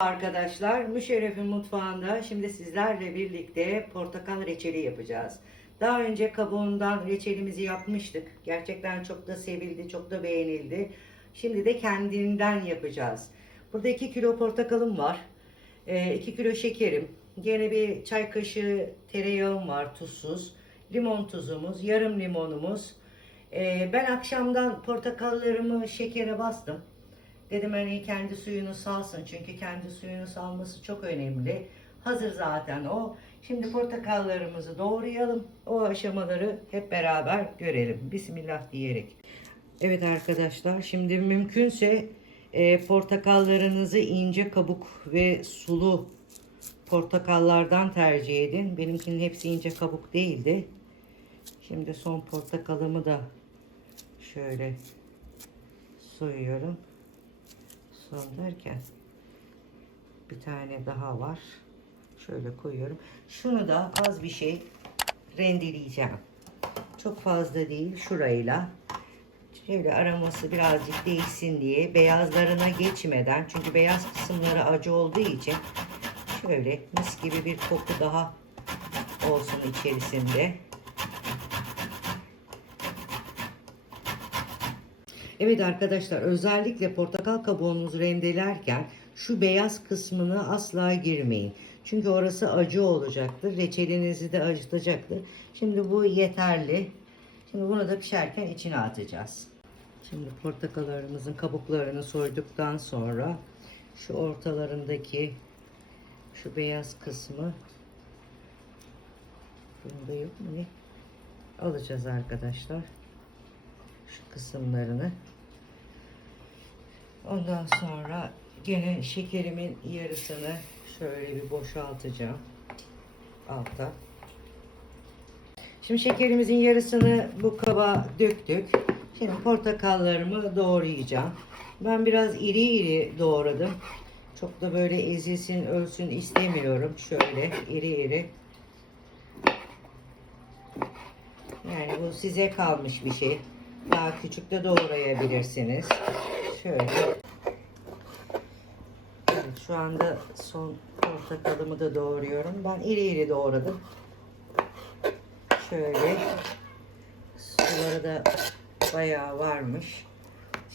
Arkadaşlar Müşerref'in mutfağında şimdi sizlerle birlikte portakal reçeli yapacağız. Daha önce kabuğundan reçelimizi yapmıştık. Gerçekten çok da sevildi, çok da beğenildi. Şimdi de kendinden yapacağız. Burada 2 kilo portakalım var. 2 kilo şekerim. Gene bir çay kaşığı tereyağım var tuzsuz. Limon tuzumuz, yarım limonumuz. Ee, Ben akşamdan portakallarımı şekere bastım. Dedim hani kendi suyunu salsın çünkü kendi suyunu salması çok önemli. Hazır zaten o. Şimdi portakallarımızı doğrayalım. O aşamaları hep beraber görelim. Bismillah diyerek. Evet arkadaşlar şimdi mümkünse e, portakallarınızı ince kabuk ve sulu portakallardan tercih edin. Benimkinin hepsi ince kabuk değildi. Şimdi son portakalımı da şöyle soyuyorum. Son derken bir tane daha var. Şöyle koyuyorum. Şunu da az bir şey rendeleyeceğim. Çok fazla değil şurayla. Şöyle aroması birazcık değişsin diye beyazlarına geçmeden çünkü beyaz kısımları acı olduğu için şöyle mis gibi bir koku daha olsun içerisinde. Evet arkadaşlar özellikle portakal kabuğunuzu rendelerken şu beyaz kısmını asla girmeyin. Çünkü orası acı olacaktır. Reçelinizi de acıtacaktır. Şimdi bu yeterli. Şimdi bunu da pişerken içine atacağız. Şimdi portakallarımızın kabuklarını soyduktan sonra şu ortalarındaki şu beyaz kısmı bunda yok mu ne? Alacağız arkadaşlar. Şu kısımlarını. Ondan sonra gene şekerimin yarısını şöyle bir boşaltacağım alta. Şimdi şekerimizin yarısını bu kaba döktük. Şimdi portakallarımı doğrayacağım. Ben biraz iri iri doğradım. Çok da böyle ezilsin, ölsün istemiyorum. Şöyle iri iri. Yani bu size kalmış bir şey. Daha küçük de doğrayabilirsiniz. Şöyle. Şu anda son portakalımı da doğruyorum. Ben iri iri doğradım. Şöyle. Suları da bayağı varmış.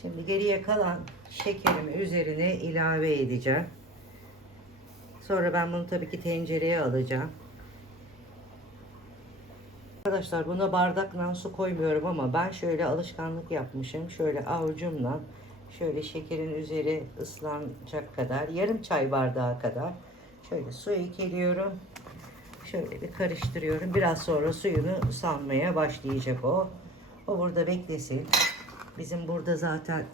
Şimdi geriye kalan şekerimi üzerine ilave edeceğim. Sonra ben bunu tabii ki tencereye alacağım. Arkadaşlar buna bardakla su koymuyorum ama ben şöyle alışkanlık yapmışım. Şöyle avucumla şöyle şekerin üzeri ıslanacak kadar yarım çay bardağı kadar şöyle su ekliyorum. Şöyle bir karıştırıyorum. Biraz sonra suyunu salmaya başlayacak o. O burada beklesin. Bizim burada zaten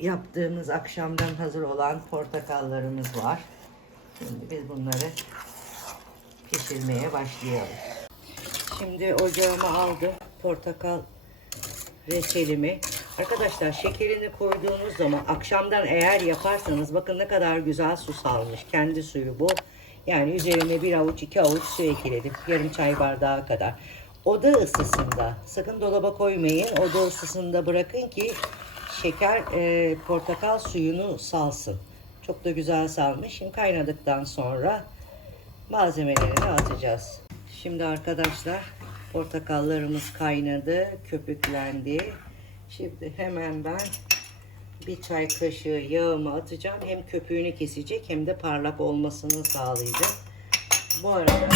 yaptığımız akşamdan hazır olan portakallarımız var. Şimdi biz bunları pişirmeye başlayalım. Şimdi ocağıma aldım portakal reçelimi. Arkadaşlar şekerini koyduğunuz zaman akşamdan eğer yaparsanız bakın ne kadar güzel su salmış. Kendi suyu bu. Yani üzerine bir avuç iki avuç su ekledim. Yarım çay bardağı kadar. Oda ısısında sakın dolaba koymayın. Oda ısısında bırakın ki şeker e, portakal suyunu salsın. Çok da güzel salmış. Şimdi kaynadıktan sonra malzemelerini atacağız. Şimdi arkadaşlar portakallarımız kaynadı, köpüklendi. Şimdi hemen ben bir çay kaşığı yağımı atacağım. Hem köpüğünü kesecek hem de parlak olmasını sağlayacak. Bu arada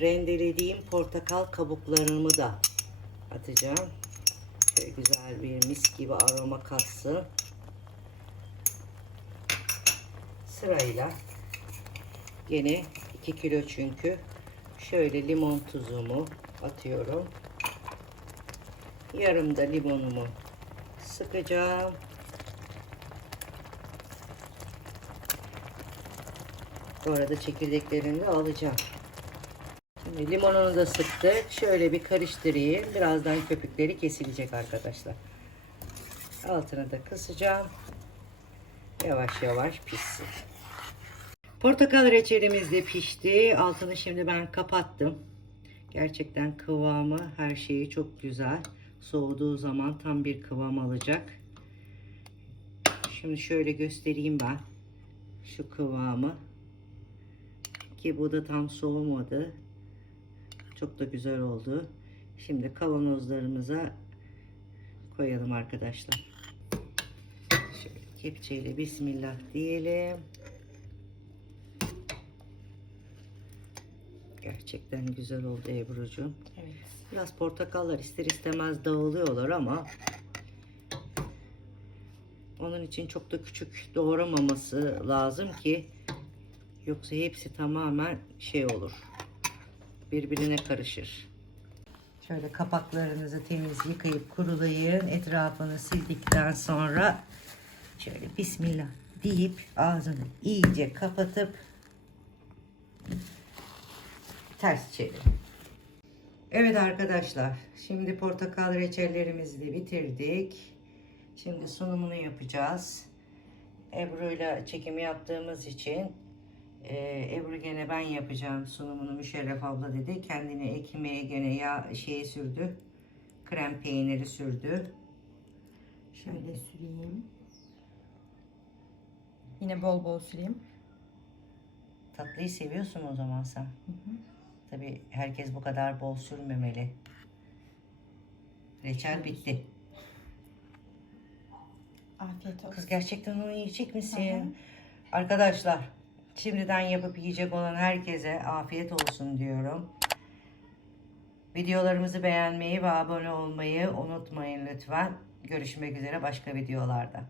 rendelediğim portakal kabuklarımı da atacağım. Şöyle güzel bir mis gibi aroma katsın. Sırayla Gene 2 kilo çünkü. Şöyle limon tuzumu atıyorum. Yarım da limonumu sıkacağım. Bu arada çekirdeklerini de alacağım. Şimdi limonunu da sıktık. Şöyle bir karıştırayım. Birazdan köpükleri kesilecek arkadaşlar. Altını da kısacağım. Yavaş yavaş pişsin. Portakal reçelimiz de pişti. Altını şimdi ben kapattım. Gerçekten kıvamı her şeyi çok güzel. Soğuduğu zaman tam bir kıvam alacak. Şimdi şöyle göstereyim ben. Şu kıvamı. Ki bu da tam soğumadı. Çok da güzel oldu. Şimdi kavanozlarımıza koyalım arkadaşlar. Şöyle kepçeyle bismillah diyelim. Gerçekten güzel oldu Ebru'cum. Evet. Biraz portakallar ister istemez dağılıyorlar ama onun için çok da küçük doğramaması lazım ki yoksa hepsi tamamen şey olur. Birbirine karışır. Şöyle kapaklarınızı temiz yıkayıp kurulayın. Etrafını sildikten sonra şöyle bismillah deyip ağzını iyice kapatıp ters çevirin. Evet arkadaşlar, şimdi portakal reçellerimizi de bitirdik. Şimdi sunumunu yapacağız. Ebru'yla çekimi yaptığımız için e, Ebru gene ben yapacağım sunumunu Müşerref abla dedi. Kendine ekmeğe gene yağ şeyi sürdü. Krem peyniri sürdü. Şöyle süreyim. Yine bol bol süreyim. Tatlıyı seviyorsun o zaman sen. Tabi herkes bu kadar bol sürmemeli. Reçel bitti. Afiyet olsun. Kız gerçekten onu yiyecek misin? Hı hı. Arkadaşlar şimdiden yapıp yiyecek olan herkese afiyet olsun diyorum. Videolarımızı beğenmeyi ve abone olmayı unutmayın lütfen. Görüşmek üzere başka videolarda.